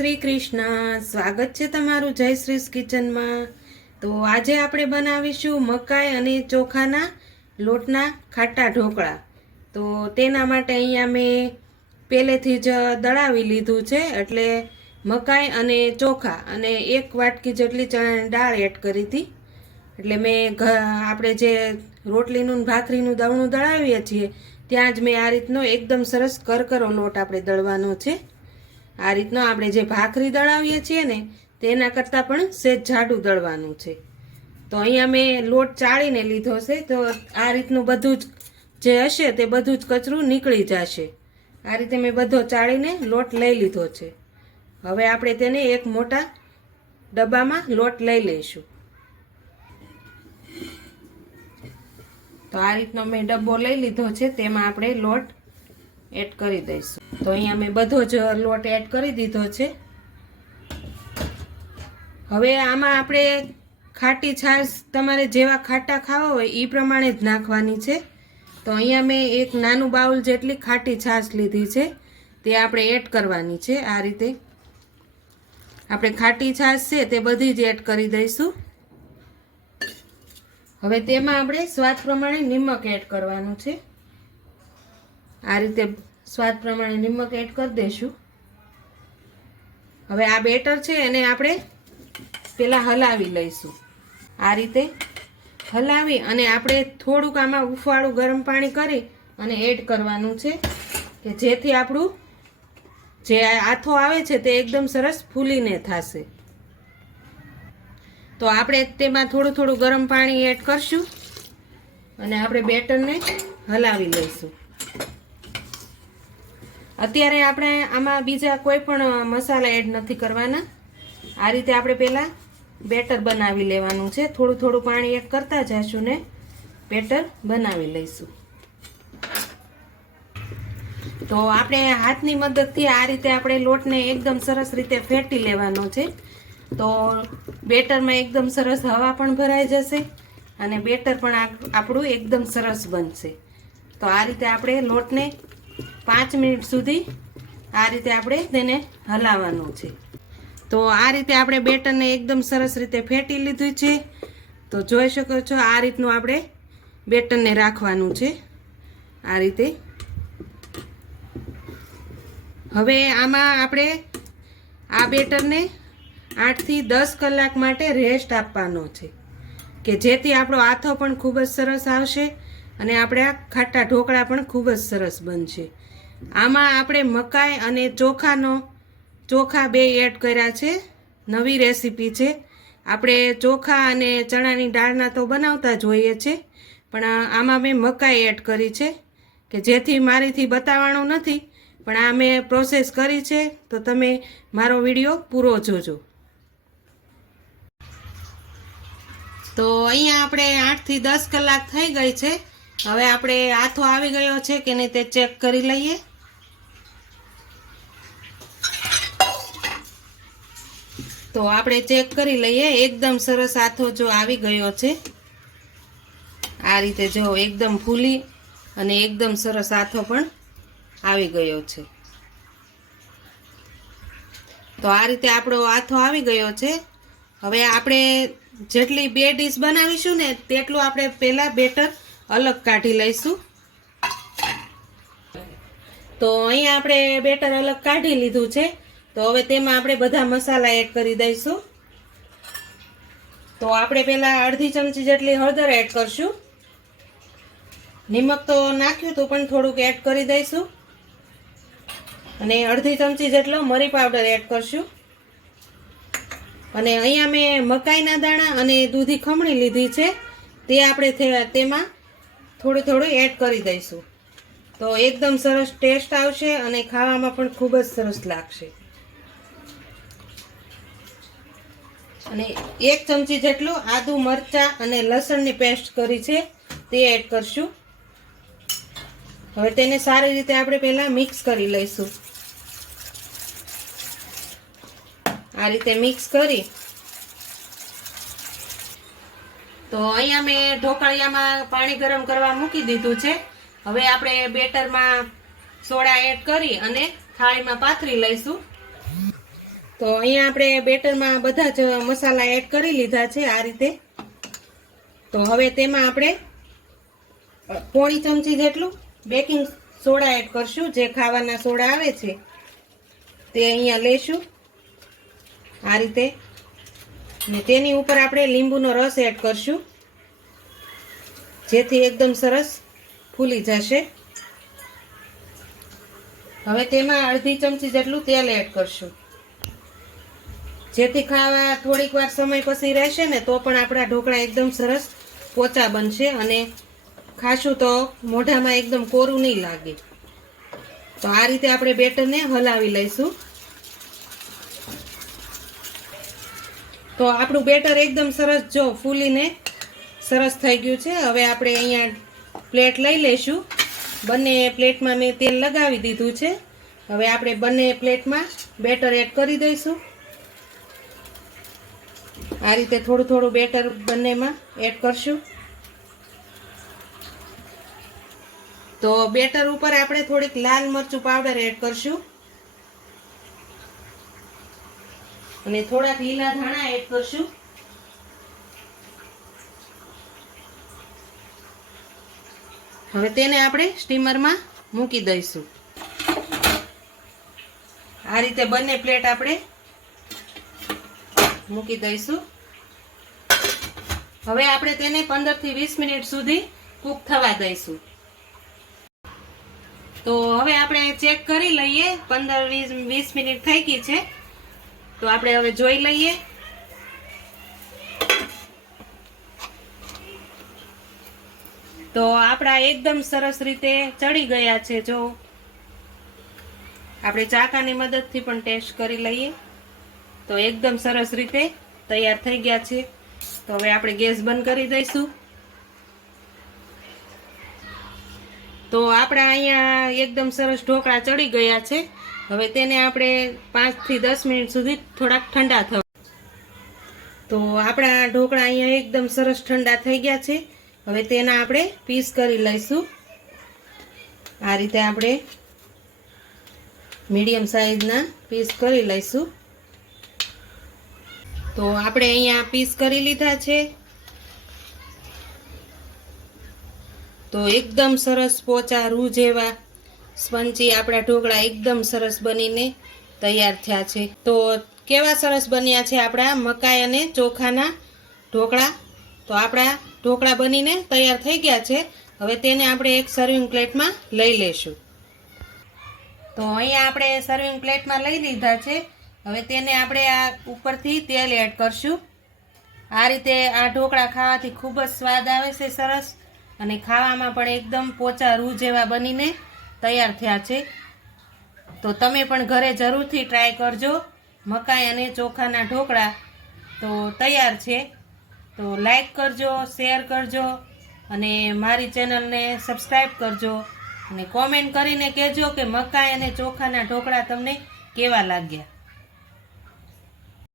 શ્રી કૃષ્ણ। સ્વાગત છે તમારું જય શ્રી કિચનમાં। તો આજે આપણે બનાવીશું મકાઈ અને ચોખાના લોટના ખાટા ઢોકળા। તો તેના માટે અહીંયા મેં પહેલેથી જ દળાવી લીધું છે, એટલે મકાઈ અને ચોખા અને 1 વાટકી જેટલી ચણાની દાળ એડ કરી હતી। એટલે મેં આપણે જે રોટલીનું ભાખરીનું દવણું દળાવીએ છીએ ત્યાં જ મેં આ રીતનો એકદમ સરસ કરકરો લોટ આપણે દળવાનો છે। આ રીતનો આપણે જે ભાખરી દળાવીએ છીએ ને તેના કરતાં પણ સહેજ જાડું દળવાનું છે। તો અહીંયા મેં લોટ ચાળીને લીધો છે, તો આ રીતનું બધું જ જે હશે તે બધું જ કચરું નીકળી જશે। આ રીતે મેં બધો ચાળીને લોટ લઈ લીધો છે। હવે આપણે તેને એક મોટા ડબ્બામાં લોટ લઈ લઈશું। તો આ રીતનો મેં ડબ્બો લઈ લીધો છે, તેમાં આપણે લોટ એડ કરી દઈશું। તો અહીંયા મેં બધો જ લોટ એડ કરી દીધો છે। હવે આમાં આપણે ખાટી છાશ તમારે જેવા ખાટા ખાવા હોય એ પ્રમાણે જ નાખવાની છે। તો અહીંયા મેં એક નાનું બાઉલ જેટલી ખાટી છાશ લીધી છે, તે આપણે એડ કરવાની છે। આ રીતે આપણે ખાટી છાશ છે તે બધી જ એડ કરી દઈશું। હવે તેમાં આપણે સ્વાદ પ્રમાણે નિમક એડ કરવાનું છે। આ રીતે સ્વાદ પ્રમાણે નિમક એડ કરી દઈશું। હવે આ બેટર છે એને આપણે પહેલાં હલાવી લઈશું। આ રીતે હલાવી અને આપણે થોડુંક આમાં ઉફાળું ગરમ પાણી કરી અને એડ કરવાનું છે, કે જેથી આપણું જે આથો આવે છે તે એકદમ સરસ ફૂલીને થશે। તો આપણે તેમાં થોડું થોડું ગરમ પાણી એડ કરશું અને આપણે બેટરને હલાવી લઈશું। અત્યારે આપણે આમાં બીજા કોઈ પણ મસાલા એડ નથી કરવાના। આ રીતે આપણે પહેલાં બેટર બનાવી લેવાનું છે। થોડું થોડું પાણી એડ કરતા જઈશું ને બેટર બનાવી લઈશું। તો આપણે હાથની મદદથી આ રીતે આપણે લોટને એકદમ સરસ રીતે ફેટી લેવાનો છે। તો બેટરમાં એકદમ સરસ હવા પણ ભરાઈ જશે અને બેટર પણ આપણું એકદમ સરસ બનશે। તો આ રીતે આપણે લોટને 5 મિનિટ સુધી આ રીતે આપણે તેને હલાવવાનું છે। તો આ રીતે આપણે બેટરને એકદમ સરસ રીતે ફેટી લીધું છે। તો જોઈ શકો છો આ રીતનું આપણે બેટરને રાખવાનું છે। આ રીતે હવે આમાં આપણે આ બેટરને 8 થી 10 કલાક માટે રેસ્ટ આપવાનો છે, કે જેથી આપણો આથો પણ ખૂબ જ સરસ આવશે અને આપણે આ ખાટા ઢોકળા પણ ખૂબ જ સરસ બનશે। આમાં આપણે મકાઈ અને ચોખા બે એડ કર્યા છે। નવી રેસીપી છે। આપણે ચોખા અને ચણાની દાળના તો બનાવતા જ હોઈએ છીએ, પણ આમાં મેં મકાઈ એડ કરી છે, કે જેથી મારીથી બતાવવાનું નથી, પણ આ મેં પ્રોસેસ કરી છે। તો તમે મારો વિડીયો પૂરો જોજો। તો અહીંયા આપણે 8 થી 10 કલાક થઈ ગઈ છે। હવે આપણે આથો આવી ગયો છે કે નહીં તે ચેક કરી લઈએ। તો આપણે ચેક કરી લઈએ। એકદમ સરસ આથો જો આવી ગયો છે। આ રીતે જો એકદમ ફૂલી અને એકદમ સરસ આથો પણ આવી ગયો છે। તો આ રીતે આપણો આથો આવી ગયો છે। હવે આપણે જેટલી 2 ડીશ બનાવીશું ને તેટલું આપણે પહેલાં બેટર અલગ કાઢી લઈશું। તો અહીંયા આપણે બેટર અલગ કાઢી લીધું છે। તો હવે તેમાં આપણે બધા મસાલા એડ કરી દઈશું। તો આપણે પહેલાં અડધી ચમચી જેટલી હળદર એડ કરશું। નિમક તો નાખ્યું તો પણ થોડુંક એડ કરી દઈશું અને અડધી ચમચી જેટલો મરી પાવડર એડ કરશું। અને અહીંયા મેં મકાઈના દાણા અને દૂધી ખમણી લીધી છે, તે આપણે તેમાં થોડું થોડું એડ કરી દઈશું। તો એકદમ સરસ ટેસ્ટ આવશે અને ખાવામાં પણ ખૂબ જ સરસ લાગશે। અને 1 ચમચી જેટલું આદુ મરચાં અને લસણની પેસ્ટ કરી છે તે એડ કરશું। હવે તેને સારી રીતે આપણે પહેલાં મિક્સ કરી લઈશું। આ રીતે મિક્સ કરી તો અહીંયા મેં ઢોકળિયામાં પાણી ગરમ કરવા મૂકી દીધું છે। હવે આપણે બેટરમાં સોડા એડ કરી અને થાળીમાં પાથરી લઈશું। તો અહીંયા આપણે બેટરમાં બધા જ મસાલા એડ કરી લીધા છે આ રીતે. તો હવે તેમાં આપણે પોણી ચમચી જેટલું બેકિંગ સોડા એડ કરશું. જે ખાવાના સોડા આવે છે તે અહીંયા લેશું આ રીતે, ને તેની ઉપર આપણે લીંબુનો રસ એડ કરશું જેથી એકદમ સરસ ફૂલી જશે. હવે તેમાં અડધી ચમચી જેટલું તેલ એડ કરશું જેથી ખાવા થોડીક વાર સમય પછી રહેશે ને તો પણ આપણા ઢોકળા એકદમ સરસ પોચા બનશે અને ખાશું તો મોઢામાં એકદમ કોરું નહીં લાગે. તો આ રીતે આપણે બેટરને હલાવી લઈશું. તો આપણું બેટર એકદમ સરસ જો ફૂલીને સરસ થઈ ગયું છે. હવે આપણે અહીંયા પ્લેટ લઈ લઈશું. બંને પ્લેટમાં મેં તેલ લગાવી દીધું છે. હવે આપણે બંને પ્લેટમાં બેટર એડ કરી દઈશું. આ રીતે થોડું થોડું બેટર બંનેમાં એડ કરશું. તો બેટર ઉપર આપણે થોડીક લાલ મરચું પાવડર એડ કરશું અને થોડાક લીલા ધાણા એડ કરશું. હવે તેને આપણે સ્ટીમરમાં મૂકી દઈશું. આ રીતે બંને પ્લેટ આપણે મૂકી દઈશું. હવે આપણે તેને 15 થી 20 મિનિટ સુધી કૂક થવા દઈશું. તો હવે આપણે ચેક કરી લઈએ. 15-20 મિનિટ થઈ ગઈ છે. તો આપણે હવે જોઈ લઈએ. તો આપણા એકદમ સરસ રીતે ચડી ગયા છે. જો આપણે ચાકાની મદદથી પણ ટેસ્ટ કરી લઈએ. તો એકદમ સરસ રીતે તૈયાર થઈ ગયા છે. તો હવે આપણે ગેસ બંધ કરી દઈશું. તો આપણા અહીંયા એકદમ સરસ ઢોકળા ચડી ગયા છે. હવે તેને આપણે 5 થી 10 મિનિટ સુધી થોડાક ઠંડા થવા. તો આપણા ઢોકળા અહીંયા એકદમ સરસ ઠંડા થઈ ગયા છે. હવે તેના આપણે પીસ કરી લઈશું. આ રીતે આપણે મીડિયમ સાઈઝના પીસ કરી લઈશું. તો આપણે અહીંયા પીસ કરી લીધા છે. તો એકદમ સરસ પોચા રૂ જેવા સ્પંચી આપણા ઢોકળા એકદમ સરસ બનીને તૈયાર થયા છે. તો કેવા સરસ બન્યા છે આપણા મકાઈ અને ચોખાના ઢોકળા. તો આપણા ઢોકળા બનીને તૈયાર થઈ ગયા છે. હવે તેને આપણે એક સર્વિંગ પ્લેટમાં લઈ લેશું. તો અહીંયા આપણે સર્વિંગ પ્લેટમાં લઈ લીધા છે. હવે તેને આપણે આ ઉપરથી તેલ એડ કરશું. આ રીતે આ ઢોકળા ખાવાથી ખૂબ જ સ્વાદ આવે છે સરસ, અને ખાવામાં પણ એકદમ પોચા રૂ જેવા બનીને તૈયાર થયા છે. તો તમે પણ ઘરે જરૂરથી ટ્રાય કરજો. મકાઈ અને ચોખાના ઢોકળા તો તૈયાર છે. તો લાઈક કરજો, શેર કરજો અને મારી ચેનલને સબસ્ક્રાઈબ કરજો અને કોમેન્ટ કરીને કહેજો કે મકાઈ અને ચોખાના ઢોકળા તમને કેવા લાગ્યા.